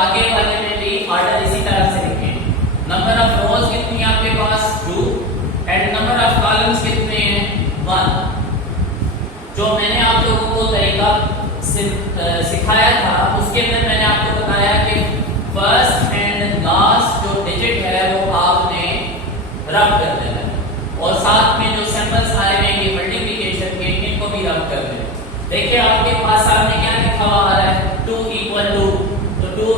आगे वाले में भी ऑर्डर इसी तरह से लिखें। नंबर ऑफ रोज कितनी है आपके पास 2 एंड नंबर ऑफ कॉलम्स कितने हैं 1। जो मैंने आप लोगों को तरीका सिखाया था उसके अंदर मैंने आपको बताया कि फर्स्ट एंड लास्ट जो डिजिट है वो आपने रब कर देना है और साथ में जो सिंबल्स आए हैं ये मल्टीप्लिकेशन के इनको भी रब कर देना। देखिए आपके पास सामने क्या लिखा हुआ आ रहा है 2 इक्वल टू, तो 2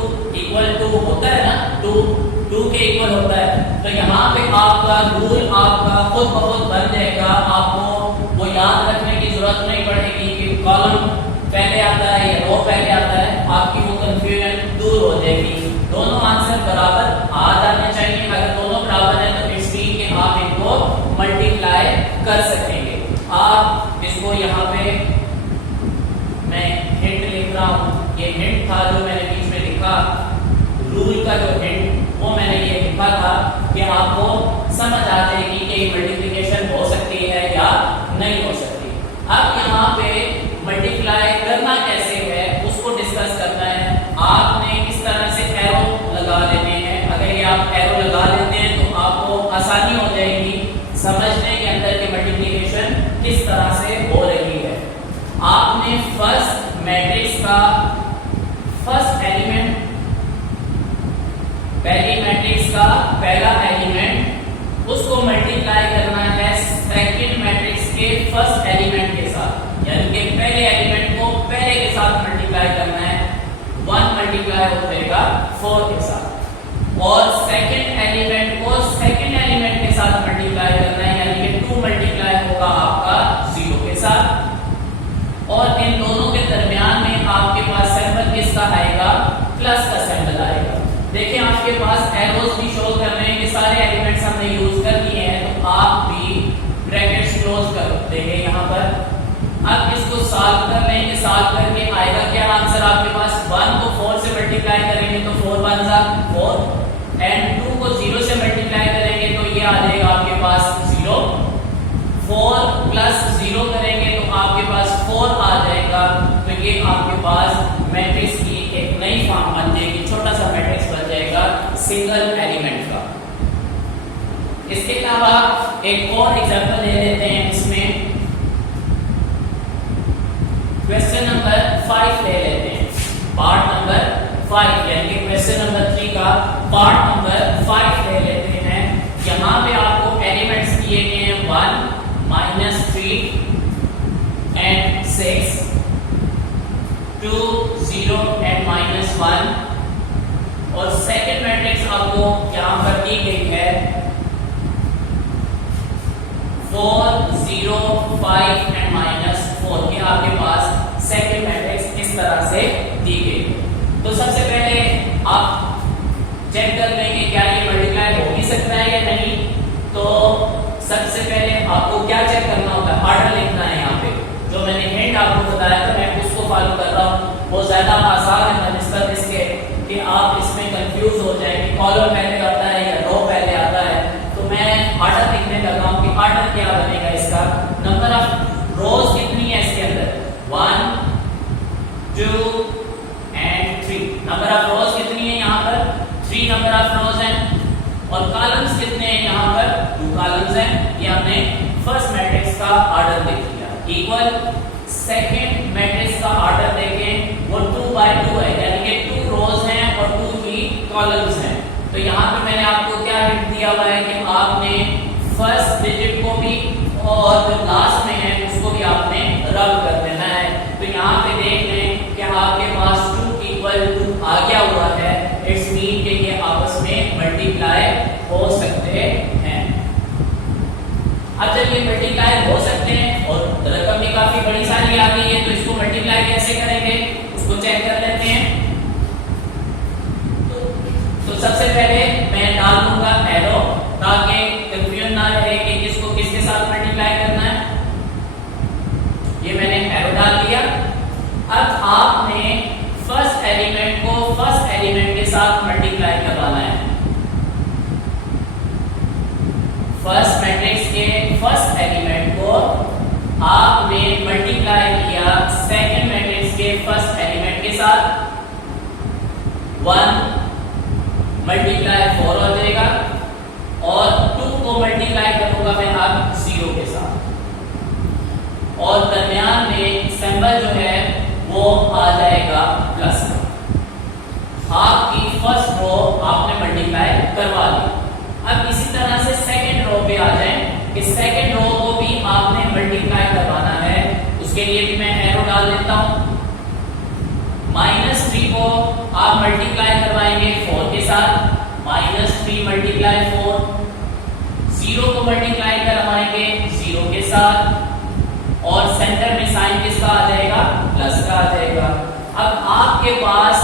इक्वल टू होता है ना, 2 के इक्वल होता है। तो यहाँ पे आपका रूल आपका खुद ब खुद बन जाएगा, आपको वो याद रखने की जरूरत नहीं पड़ेगी कि कॉलम पहले आता है या रो पहले आता है, आपकी वो कंफ्यूजन दूर हो जाएगी। दोनों आंसर बराबर आ जाने चाहिए। अगर दोनों बराबर है तो इट्स मीन कि आप इनको मल्टीप्लाई कर सकेंगे। आप इसको यहाँ पे मैं हिंट लिख रहा हूँ, ये हिंट था जो मैंने बीच में लिखा, रूल का जो हिंट वो मैंने ये लिखा था कि आपको समझ आ जाएगी कि मल्टीप्लिकेशन हो सकती है या नहीं हो सकती। अब यहाँ पे मल्टीप्लाई करना कैसे है उसको डिस्कस करना है। आपने इस तरह से एरो लगा लेने हैं। अगर ये आप एरो लगा लेते हैं तो आपको आसानी हो जाएगी समझने के अंदर कि मल्टीप्लिकेशन किस तरह से हो रही है। आपने फर्स्ट मैट्रिक्स का फर्स्ट एलिमेंट, पहली मैट्रिक्स का पहला एलिमेंट उसको मल्टीप्लाई करना है सेकंड मैट्रिक्स के फर्स्ट एलिमेंट के साथ, यानी कि पहले एलिमेंट को पहले के साथ मल्टीप्लाई करना है। 1 मल्टीप्लाई हो जाएगा 4 के साथ और सेकंड एलिमेंट को सेकंड एलिमेंट के साथ मल्टीप्लाई करना है, यानी कि 2 मल्टीप्लाई होगा आपका 0 के साथ। और इन दोनों के दरमियान में आपके पास सिंबल किसका आएगा, प्लस का सिंबल आएगा। देखिए आपके पास एरोस भी शो कर रहे हैं कि सारे एलिमेंट्स हमने यूज कर लिए हैं, तो आप भी ब्रैकेट्स क्लोज कर देंगे यहाँ पर। अब इसको सॉल्व कर लेंगे, सॉल्व करके आएगा क्या आंसर आपके पास, 1 को 4 से मल्टीप्लाई करेंगे तो 4 1 जा 4 एंड 2 को 0 से मल्टीप्लाई करेंगे तो ये आ जाएगा आपके पास 0। 4 प्लस 0 करेंगे तो आपके पास 4 आ जाएगा। तो ये आपके पास मैट्रिक्स की एक नई फॉर्म बन जाएगी, छोटा सा मैट्रिक्स बन जाएगा सिंगल एलिमेंट का। इसके अलावा एक और एग्जांपल ले लेते हैं। इसमें क्वेश्चन नंबर 5 ले लेते हैं, पार्ट नंबर 5, यानी कि क्वेश्चन नंबर 3 का पार्ट नंबर 5 ले लेते हैं। यहाँ पे आपको एलिमेंट्स दिए गए हैं 1 -3 and 6, 2 0 and -1 और सेकंड मैट्रिक्स आपको यहाँ पर दी गई है 4 0 5 and -4। ये आपके पास सेकंड मैट्रिक्स इस तरह से दी गई। तो सबसे पहले आप चेक कर लेंगे क्या ये मल्टीप्लाई हो भी सकता है या नहीं। तो सबसे पहले आपको क्या चेक करना होगा, ऑर्डर लिखना है। यहाँ पे जो मैंने हिंट आपको बताया था मैं उसको फॉलो कर रहा हूँ, वो ज्यादा आसान है बनिस्बत इसके कि आप इसमें कंफ्यूज हो जाए कि कॉलम पहले आता है या रो पहले आता है। तो मैं ऑर्डर लिखने लगा हूँ कि ऑर्डर क्या बनेगा इसका। नंबर ऑफ रोज कितनी है इसके अंदर, 1 2 and 3। नंबर ऑफ रोज कितनी है यहाँ पर, 3 नंबर ऑफ रोज हैं। और कॉलम्स कितने हैं यहाँ पर, 2 कॉलम्स हैं। ये हमने फर्स्ट मैट्रिक्स का ऑर्डर देख लिया। इक्वल सेकंड मैट्रिक्स का ऑर्डर देखें वो 2 by 2 है, यानी कि 2 रोज हैं और 2 ही कॉलम्स हैं। तो यहाँ पे मैंने आपको क्या हिंट दिया हुआ है कि आपने फर्स्ट डिजिट को भी और जो लास्ट में है उसको भी आपने रब कर देना है। तो यहाँ पे देख लें कि आपके पास 2 इक्वल टू आ गया हुआ है, इट्स मीन कि ये आपस में मल्टीप्लाई हो सकते हैं। अब जब ये मल्टीप्लाई हो सकते हैं और रकम भी काफी बड़ी सारी आ गई है तो इसको मल्टीप्लाई कैसे करेंगे उसको चेक कर लेते हैं। तो सबसे पहले मैं डाल दूंगा एरो ताकि कंफ्यूजन ना रहे कि किसको किसके साथ मल्टीप्लाई करना है। ये मैंने एरो डाल दिया। अब आपने फर्स्ट एलिमेंट को फर्स्ट एलिमेंट के साथ मल्टीप्लाई करवाना है। फर्स्ट मैट्रिक्स के फर्स्ट एलिमेंट को आपने मल्टीप्लाई किया सेकंड मैट्रिक्स के फर्स्ट एलिमेंट के साथ। 1 मल्टीप्लाई 4 हो जाएगा और 2 को मल्टीप्लाई करूंगा मैं अब 0 के साथ और दरमियान में सिंबल जो है वो आ जाएगा प्लस का। आपकी फर्स्ट रो आपने मल्टीप्लाई करवा दी। अब इसी तरह से सेकंड रो पे आ जाए कि सेकंड रो को भी आपने मल्टीप्लाई करवाना है। उसके लिए भी मैं एरो डाल देता हूं। -3 को आप मल्टीप्लाई करवाएंगे 4 के साथ, -3 मल्टीप्लाई 4। 0 को मल्टीप्लाई करवाएंगे 0 के साथ और सेंटर में साइन किसका आ जाएगा? प्लस का आ जाएगा। अब आपके पास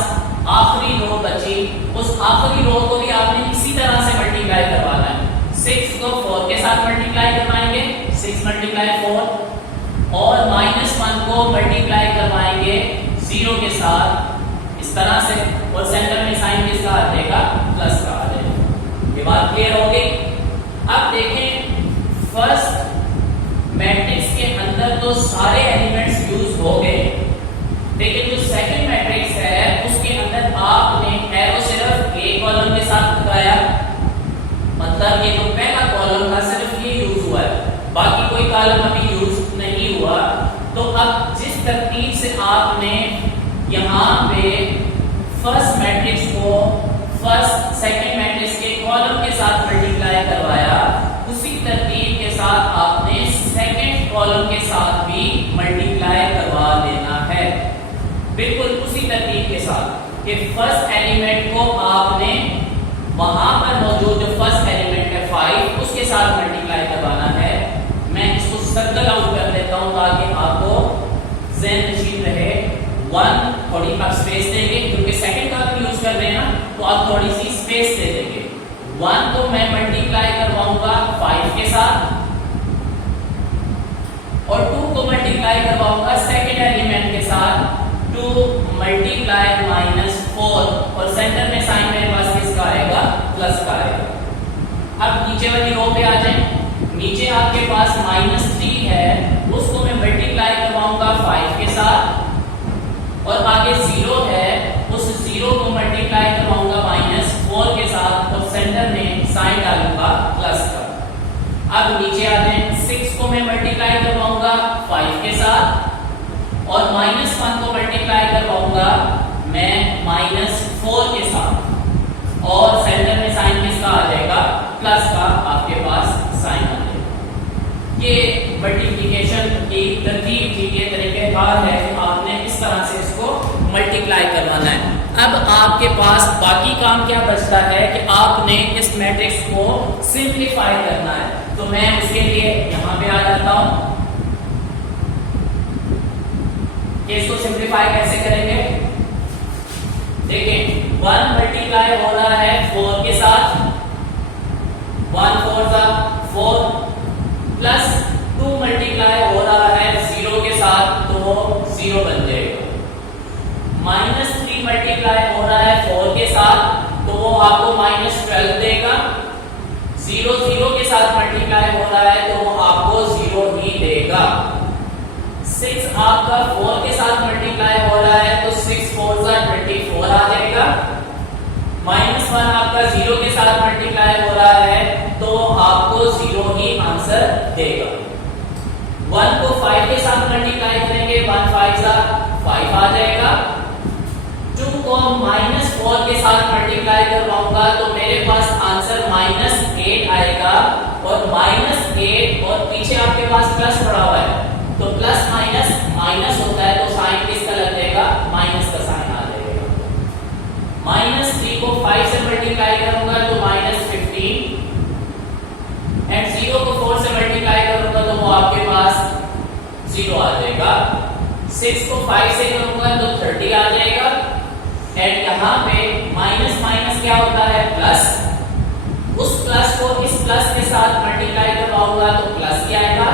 आखिरी रो बची, उस आखिरी रो को भी आपने इसी तरह से मल्टीप्लाई करवाना है। 6 को 4 के साथ मल्टीप्लाई करवाएंगे, 6 मल्टीप्लाई 4 और -1 को मल्टीप्लाई करवाएंगे 0 के साथ इस तरह से और सेंटर में साइन किसका आ जाएगा? प्लस का आ जाएगा। ये बात क्लियर हो गई? अब देखें फर्स्ट मैट्रिक्स के अंदर तो सारे एलिमेंट्स यूज हो गए, लेकिन जो सेकंड मैट्रिक्स है उसके अंदर आपने एरो सिर्फ एक कॉलम के साथ लगाया, मतलब ये जो पहला कॉलम था सिर्फ ये यूज हुआ है, बाकी कोई कॉलम अभी यूज नहीं हुआ। तो अब जिस तरतीब से आपने यहाँ पे फर्स्ट मैट्रिक्स को फर्स्ट सेकंड मैट्रिक्स के कॉलम के साथ मल्टीप्लाई करवाया, उसी तरतीब के साथ आपने सेकंड कॉलम के साथ भी मल्टीप्लाई करवा देना है। बिल्कुल उसी तरतीब के साथ कि फर्स्ट एलिमेंट को आपने वहां पर मौजूद जो फर्स्ट एलिमेंट है 5 उसके साथ मल्टीप्लाई करवाना है। मैं इसको सर्कल आउट कर देता हूं ताकि आपको ज़हन नशीन रहे। 1 थोड़ी आप स्पेस देंगे क्योंकि सेकंड का भी यूज कर रहे हैं ना, तो आप थोड़ी सी स्पेस दे देंगे। 1 को मैं मल्टीप्लाई करवाऊंगा 5 के साथ और 2 को मल्टीप्लाई करवाऊंगा सेकंड एलिमेंट के साथ 2 मल्टीप्लाई -4 और सेंटर में साइन मेरे पास किसका आएगा? प्लस का आएगा। अब नीचे वाली रो पे आ जाएं। नीचे आपके पास -3 है, उसको मैं मल्टीप्लाई करवाऊंगा 5 के साथ और आगे 0 है, उस 0 को मल्टीप्लाई करवाऊंगा -4 के साथ और सेंटर में साइन डालूंगा प्लस का। अब नीचे आ जाएं। 6 को मैं मल्टीप्लाई करवाऊंगा 5 के साथ और -1 को मल्टीप्लाई करवाऊंगा मैं -4 के साथ और सेंटर में साइन किसका आ जाएगा? प्लस का आपके पास साइन आ जाएगा। ये मल्टीप्लिकेशन की तरतीब थी, ये तरीकेकार है कि आपने इस तरह से इसको मल्टीप्लाई करवाना है। अब आपके पास बाकी काम क्या बचता है कि आपने इस मैट्रिक्स को सिंप्लीफाई करना है। तो मैं उसके लिए यहां पे आ जाता हूं कि इसको सिंप्लीफाई कैसे करेंगे। देखिए 1 मल्टीप्लाई हो रहा है 4 के साथ, 1 4 4 प्लस 2 मल्टीप्लाई हो रहा है 0 के साथ, तो वो 0 बन जाएगा। -3 मल्टीप्लाई हो रहा है 4 के साथ, तो वो आपको -12 देगा। 0 0 के साथ मल्टीप्लाई हो रहा है तो वो आपको 0 ही देगा। 6 आपका 4 के साथ मल्टीप्लाई हो रहा है तो 6 4 24 आ जाएगा। -1 आपका 0 के साथ मल्टीप्लाई हो रहा है तो आपको 0 ही आंसर देगा। 1 को 5 के साथ मल्टीप्लाई करेंगे, 1 5 5 आ जाएगा। 2 को -4 के साथ मल्टीप्लाई करवाऊंगा तो मेरे पास आंसर -8 आएगा और -8 और पीछे आपके पास प्लस पड़ा हुआ है तो प्लस माइनस माइनस होता है तो साइन किसका लग जाएगा? माइनस का साइन आ जाएगा। -3 को 5 से मल्टीप्लाई करूंगा तो -15 एंड 0 को 4 से मल्टीप्लाई करूंगा तो वो आपके पास 0 आ जाएगा। 6 को 5 से करूंगा तो 30 आ जाएगा एंड यहाँ पे माइनस माइनस क्या होता है? प्लस। उस प्लस को इस प्लस के साथ मल्टीप्लाई करवाऊंगा तो प्लस क्या आएगा?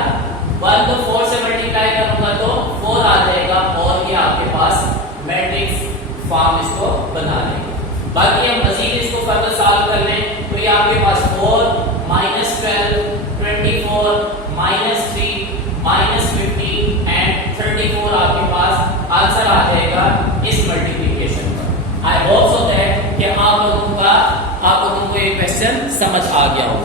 1 को 4 से मल्टीप्लाई करूंगा तो 4 आ जाएगा और ये आपके पास मैट्रिक्स फॉर्म इसको बना लेंगे। बाकी हम मजीद इसको फर्दर सॉल्व कर लें तो ये आपके पास 4 -12 24 -3 -15 एंड 34 आपके पास आंसर आ जाएगा इस मल्टीप्लिकेशन का। आई होप सो दैट आ गया हो।